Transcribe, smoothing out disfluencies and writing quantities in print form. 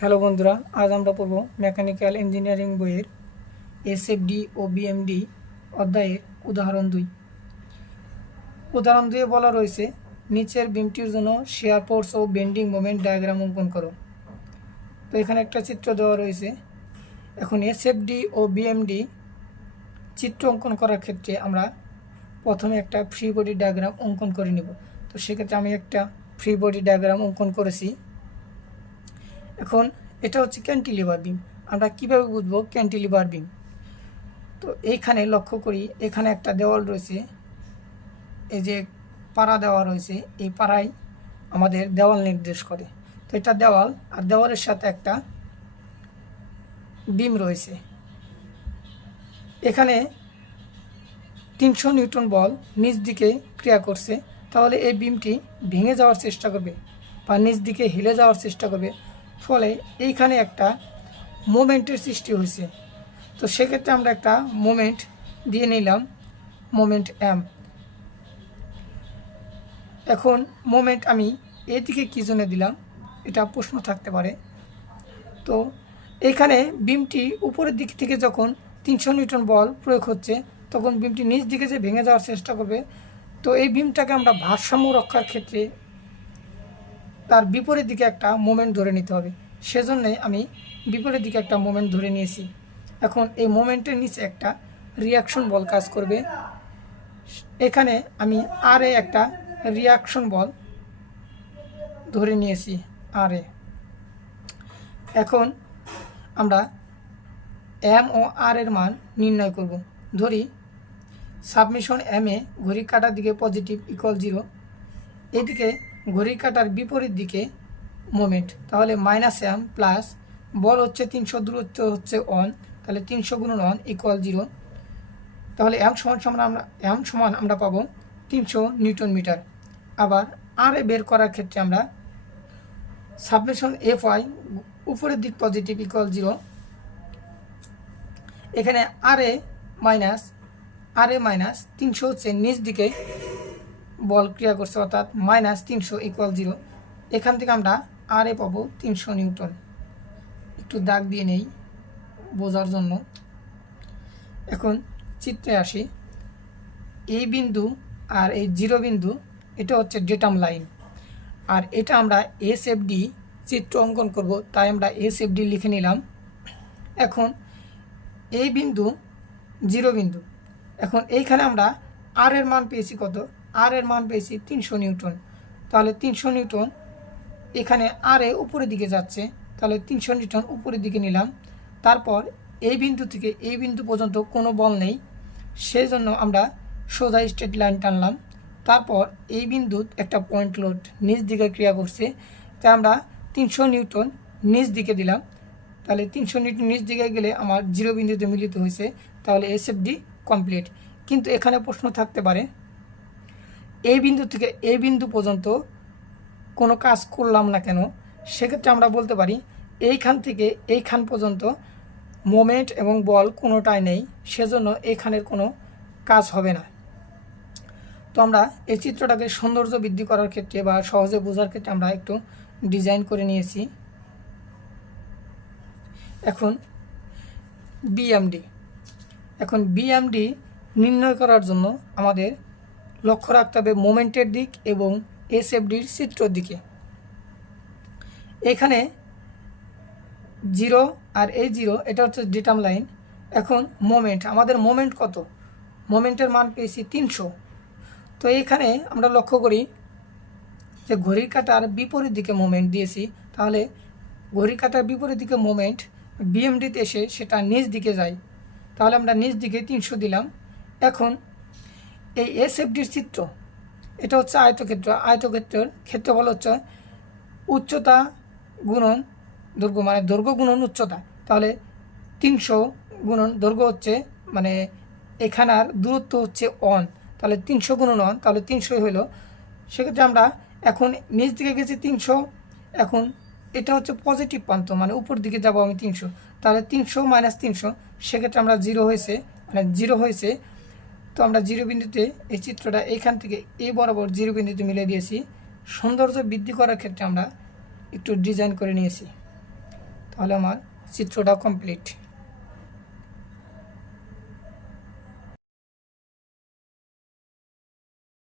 Hello বন্ধুরা, আজ আমরা পড়ব মেকানিক্যাল ইঞ্জিনিয়ারিং বইয়ের এসএফডি ও বিএমডি অধ্যায়ের উদাহরণ 2। উদাহরণ 2 বলা রয়েছে, নিচের বিমটির জন্য শিয়ার ফোর্স ও বেন্ডিং মোমেন্ট ডায়াগ্রাম অঙ্কন করো। তো এখানে একটা চিত্র দেওয়া রয়েছে। এখন এসএফডি ও বিএমডি চিত্র অঙ্কন করার ক্ষেত্রে আমরা প্রথমে একটা ফ্রি বডি ডায়াগ্রাম অঙ্কন করে নেব। তো সেক্ষেত্রে আমি একটা ফ্রি বডি ডায়াগ্রাম অঙ্কন করেছি। এখন এটা হচ্ছে ক্যান্টিলিভার বিম। আমরা কিভাবে বুঝবো ক্যান্টিলিভার বিম? তো এইখানে লক্ষ্য করি, এখানে একটা দেওয়াল রয়েছে, এই যে পাড়া দেওয়া রয়েছে, এই পাড়ায় আমাদের দেওয়াল নির্দেশ করে। তো এটা দেওয়াল, আর দেওয়ালের সাথে একটা বিম রয়েছে। এখানে 300 নিউটন বল নিচ দিকে ক্রিয়া করছে, তাহলে এই বিমটি ভেঙে যাওয়ার চেষ্টা করবে বা নিচ দিকে হেলে যাওয়ার চেষ্টা করবে। ফলে এইখানে একটা মোমেন্টের সৃষ্টি হয়েছে। তো সেক্ষেত্রে আমরা একটা মোমেন্ট দিয়ে নিলাম, মোমেন্ট এম। এখন মোমেন্ট আমি এদিকে কী জন্য দিলাম, এটা প্রশ্ন থাকতে পারে। তো এইখানে বিমটি উপরের দিক থেকে যখন 300 নিউটন বল প্রয়োগ হচ্ছে, তখন বিমটি নিচ দিকে যে ভেঙে যাওয়ার চেষ্টা করবে। তো এই বিমটাকে আমরা ভারসাম্য রক্ষার ক্ষেত্রে তার বিপরীত দিকে একটা মোমেন্ট ধরে নিতে হবে। সেজন্যে আমি বিপরীত দিকে একটা মোমেন্ট ধরে নিয়েছি। এখন এই মোমেন্টের নিচে একটা রিয়াকশন বল কাজ করবে। এখানে আমি আর এ একটা রিয়াকশন বল ধরে নিয়েছি, আর এ। এখন আমরা এম ও আর এর মান নির্ণয় করব। ধরি সাবমিশন এম এ ঘড়ির কাঁটার দিকে পজিটিভ ইকুয়াল 0, এদিকে ঘড়ির কাঁটার বিপরীত দিকে মোমেন্ট, তাহলে -m প্লাস বল হচ্ছে 300, দূরত্ব হচ্ছে 1, তাহলে 300 গুণন 1 ইকুয়াল 0। তাহলে এম সমান আমরা পাবো 300 নিউটন মিটার। আবার আর এ বের করার ক্ষেত্রে আমরা সাবমিশন এফ ওয়াই উপরের দিক পজিটিভ ইকুয়াল 0, এখানে আর এ মাইনাস 300 হচ্ছে নিচ দিকে বল ক্রিয়া করছে, অর্থাৎ -300 ইকুয়াল 0। এখান থেকে আমরা আর এ পাবো 300 নিউটন। একটু দাগ দিয়ে নেই বোঝার জন্য। এখন চিত্রে আসি, এই বিন্দু আর এই 0 বিন্দু, এটা হচ্ছে ডেটাম লাইন, আর এটা আমরা এসএফডি চিত্র অঙ্কন করব, তাই আমরা এসএফডি লিখে নিলাম। এখন এই বিন্দু 0 বিন্দু, এখন এইখানে আমরা আর এর মান পেয়েছি কত? আর এর মান পেয়েছি 300 নিউটন। তাহলে 300 নিউটন, এখানে আর এ উপরের দিকে যাচ্ছে, তাহলে 300 নিউটন উপরের দিকে নিলাম। তারপর এই বিন্দু থেকে এই বিন্দু পর্যন্ত কোনো বল নেই, সেই জন্য আমরা সোজা স্ট্রেট লাইন টানলাম। তারপর এই বিন্দুত একটা পয়েন্ট লোড নিচ দিকে ক্রিয়া করছে, তাই আমরা 300 নিউটন নিচ দিকে দিলাম। তাহলে 300 নিউটন নিচ দিকে গেলে আমার 0 বিন্দুতে মিলিত হয়েছে, তাহলে এসএফডি কমপ্লিট। কিন্তু এখানে প্রশ্ন থাকতে পারে, এই বিন্দু থেকে এই বিন্দু পর্যন্ত কোনো কাজ করলাম না কেন? সেক্ষেত্রে আমরা বলতে পারি এইখান থেকে এইখান পর্যন্ত মোমেন্ট এবং বল কোনোটাই নেই, সেজন্য এইখানের কোনো কাজ হবে না। তো আমরা এই চিত্রটাকে সৌন্দর্য বৃদ্ধি করার ক্ষেত্রে বা সহজে বোঝার ক্ষেত্রে আমরা একটু ডিজাইন করে নিয়েছি। এখন বিএমডি নির্ণয় করার জন্য আমাদের লক্ষ্য রাখতে হবে মোমেন্টের দিক এবং এসএফডির চিত্রের দিকে। এখানে 0 আর এই 0, এটা হচ্ছে ডেটাম লাইন। এখন মোমেন্ট, আমাদের মোমেন্ট কত? মোমেন্টের মান পেয়েছি 300। তো এইখানে আমরা লক্ষ্য করি যে ঘড়ির কাঁটার বিপরীত দিকে মোমেন্ট দিয়েছি, তাহলে ঘড়ির কাঁটার বিপরীত দিকে মোমেন্ট বিএমডিতে এসে সেটা নিচ দিকে যায়, তাহলে আমরা নিচ দিকে 300 দিলাম। এখন এই এসএফডির চিত্র, এটা হচ্ছে আয়তক্ষেত্রের ক্ষেত্রফল হচ্ছে উচ্চতা গুণন দৈর্ঘ্য, মানে দৈর্ঘ্য গুণন উচ্চতা। তাহলে 300 গুণন দৈর্ঘ্য হচ্ছে, মানে এখানার দূরত্ব হচ্ছে 1, তাহলে 300 গুণন 1, তাহলে 300 হলো। সেক্ষেত্রে আমরা এখন নিচ দিকে গেছি 300, এখন এটা হচ্ছে পজিটিভ প্রান্ত, মানে উপর দিকে যাব আমি 300, তাহলে 300 - 300, সেক্ষেত্রে আমরা 0 হয়েছে। তো আমরা 0 বিন্দুতে এই চিত্রটা এইখান থেকে এই বরাবর 0 বিন্দুতে মিলে দিয়েছি। সৌন্দর্য বৃদ্ধি করার ক্ষেত্রে আমরা একটু ডিজাইন করে নিয়েছি। তাহলে আমার চিত্রটা কমপ্লিট।